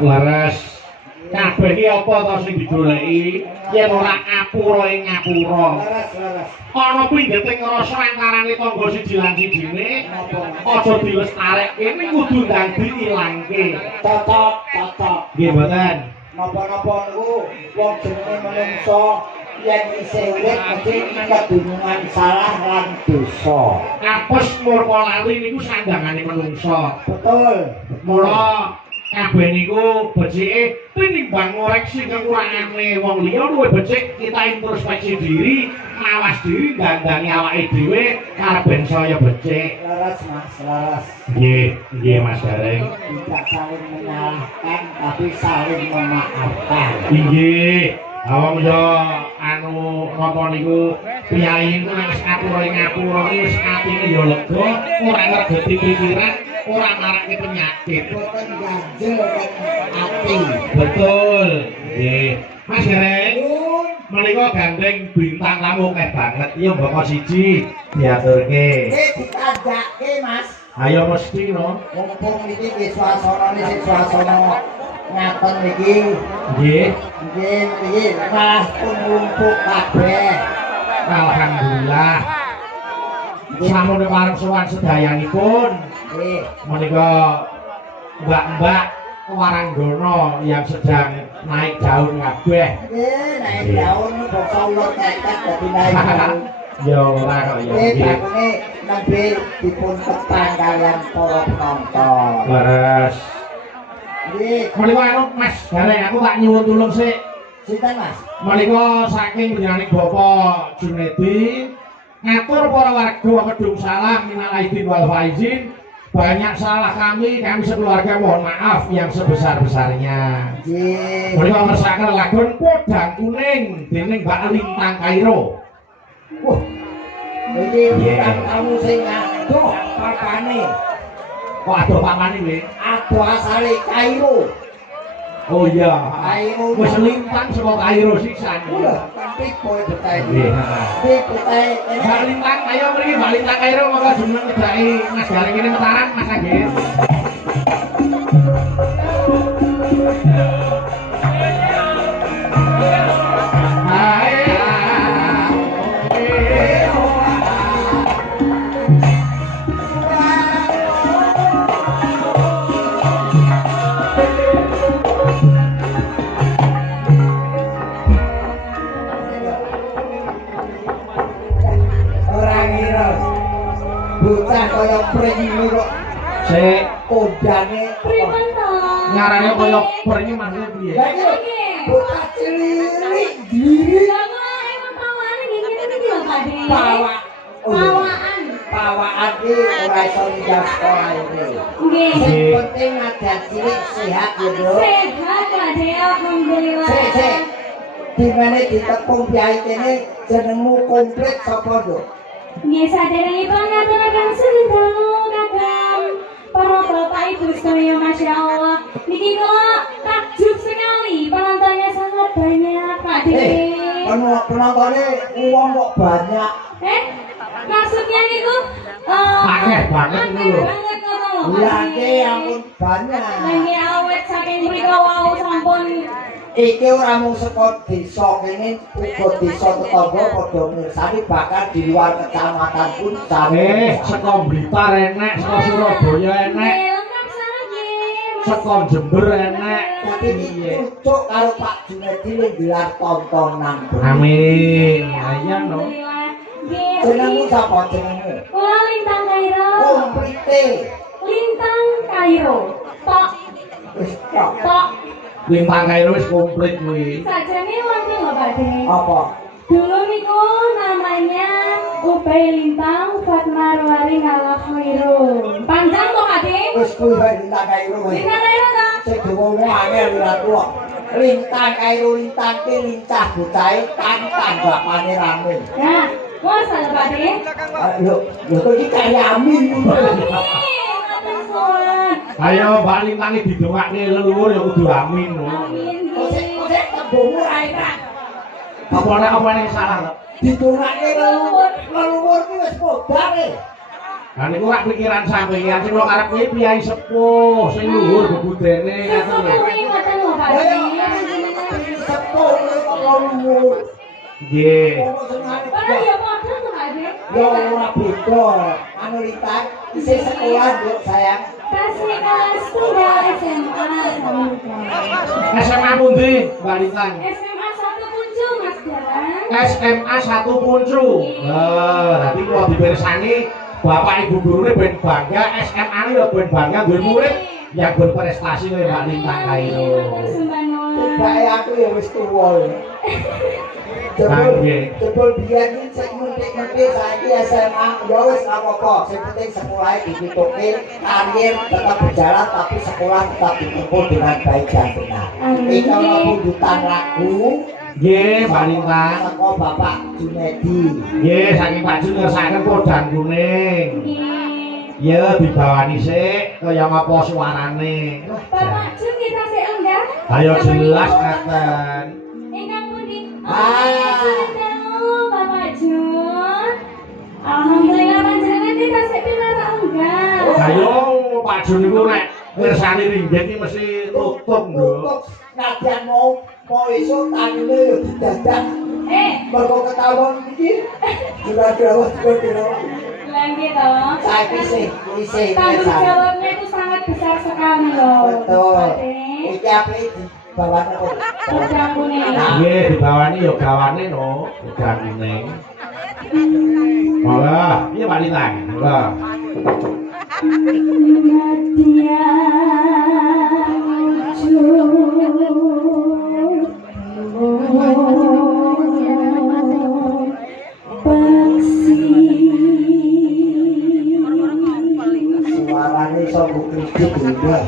Laras kabeh iki apa to sing digoleki yen ora ngapura ing ngapura. Ana pinggete ngrasa antarane tangga siji lan sijine aja dilestarekke ning kudu ndang diilangke. Cocok. Nggih mboten. Napa-napa niku wong jenenge menungso yen isih urip mesti kedunungan salah lan dosa. Apes murka lali niku sandangane menungso. Betul. Mula kabeh niku becike tinimbang ngoreksi kekurangane wong liya luwih becik kita introspeksi diri, mawas diri dandangi awake dhewe karep saya becik. Laras Mas, laras. Nggih Mas Gareng. Tidak saling menyalahkan tapi saling memaafkan. Inggih. Awang yo anu napa niku priyayi niku nek ngapura wis atine yo lega, ora ngergeti pikiran, ora marake penyakit. Boten ganjel kan ati. Betul. Nggih. Mas Gareng, menika gandeng bintang tamu akeh banget. Iya mbok siji diaturke. Ditajake Mas. Ayo mesti no. Mumpung iki nggih suasanane sing suasana ngaten iki. Nggih. Nggih, malah pun ngumpul kabeh. Alhamdulillah. Sampun pareng sowan sedayanipun. Nggih. Menika mbak-mbak Waranggono yang sedang naik daun kabeh. Nggih, naik daun bangsa ulut keket dadi naik daun. Ya ora kok ya. Nggih, bakune nembe dipun petang kalian para penonton. Leres. Nggih, Menika anu Mas Gareng aku tak nyuwun tulung sik. sinten Mas? Menika saking panjenengan Bapak Junedi ngatur para warga Kedung Salam minal aidin wal faizin. Banyak salah kami sekeluarga mohon maaf yang sebesar-besarnya. Nggih. Menika ngersakaken lagun Podang Kuning dening Mbak Lintang Kairo. Wah. Iki bukan kamu sing aduh papane. Kok adoh pamane kowe? Aduh asale Kairo. Oh iya. Kairo. Wis lintang saka Kairo sisan. Ulah, tapi kowe betah Nggih, iki. heeh. Iki betah Mbak Lintang, ayo mriki Mbak Lintang Kairo monggo jeneng ngedaki Mas Gareng ini metaran Mas Agil. ora ngira. Bocah kaya pring kok Sik kodane Pripun to? ngarane kaya pring maksudnya piye? Lah iki bocah cilik diri Lah kok emang pawakane nggih ngene iki lho Pak De. pawak. Pawaan. Pawaan iki ora iso ninggal sekolah iki. Nggih. Sing penting ada cilik sehat ya, Bro. Sehat Pak De, alhamdulillah. Sik. Dimana ditepung piye kene jenengmu komplit sapa, Dok? Nggih saderengipun ngaturaken sedalu Kakang para bapak ibu sedaya Masya Allah. Niki kok takjub sekali penontonnya sangat banyak Pak De. Penontonnya uang kok banyak. Maksudnya niku Akeh banget niku lho. banget ngono. Lagi ampun banyak. Nggih awet saking mriko wau sampun Iki ora mung saka desa kene, uga desa tetangga padha mirsani bahkan di luar kecamatan pun sami. Saka Blitar enek, saka Surabaya enek, lengkap sana nggih. saka Jember enek. Tapi iki cocok karo Pak Junedi ning gelar tontonan. Amin. Ayo no. Alhamdulillah. Nggih. Jenengmu sapa jenengmu? Kula Lintang Kairo. Komplite. Lintang Kairo. Tok Wis tok. tok. Lintang Kairo wis komplit kuwi. Sajane wonten lho Pak De. Apa? Dulu niku namanya Ubay Lintang Fatmarwari Ngalah Khairun. Panjang kok Pak De? Wis kuwi wae Lintang Kairo wae. Lintang Kairo ta? Sing diwongno angel ora tuwa. Lintang Kairo lintang ki lincah bocahe tanggapane rame. Nah, masa lho Pak De? Lho kok iki kaya amin. Ayo Mbak Lintang iki didongakne leluhur ya kudu amin no. Amin. Kok tembung ora enak. Apa nek salah lho? Didongakne leluhur ki wis podare. Lah niku rak pikiran sampeyan sing kok arep kuwi piyai sepuh sing luhur bebudene ngoten lho. Ngoten lho Pak. Sepuh kok luwur. Nggih. Ora ya padha to Pak. Ya ora beda. Anu Rita isih sekolah, Duk, sayang. Kasih kelas tunggal SMA Samudra. SMA pundi, Mbak Lintang? SMA 1 Puncung Mas Dalang. SMA 1 Puncu. Nanti kalau dibersani Bapak Ibu gurune ben bangga, SMA ini ya ben bangga duwe murid yang berprestasi kaya Mbak Lintang kae lho. Tibake aku ya wis tuwa. Jebul biyen iki sing mentik-mentik saiki SMA ya wis ora apa-apa, sing penting sekolah ditutupi, karir tetap berjalan tapi sekolah tetap ditempuh dengan baik dan benar. Iki ana pundutan lagu Nggih, Mbak Lintang. saka Bapak Junedi. Nggih, saking Pak Jun ngersakaken podang kuning. Ya dibawani sik kaya apa suarane. Bapak Jun kita sik enggak? Ayo jelas ngaten. Ingkang pundi? Ah. Bapak Jun. Alhamdulillah panjenengan kita sik pinara enggak? Ayo Pak Jun niku nek ngersani ringgit iki mesti tutup lho. Untuk nadyan mau esuk tanine yo didadak. Mergo ketahuan iki jura-jura. Lah gitu. Saiki sih Tanggung jawabnya itu sangat besar sekali loh. betul. Iki ape dibawane kok. Podang kuning. Nggih, dibawani ya gawane no, podang kuning. Monggo, piye Pak Lintang? Monggo. Suarane iso kredit juga.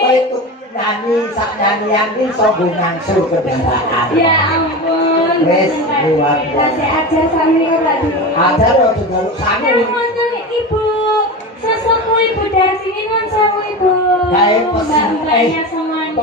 Kowe tuh nyanyi sak nyanyian iki iso nggo ngangsul kendaraan. Ya ampun. Wes, luar biasa. Kasih ajar sami Pak Di. Ada yo jaluk sami. Wonten Ibu, sesepuh Ibu Darsi nuwun sewu Ibu. Kae pesen Mbak-mbaknya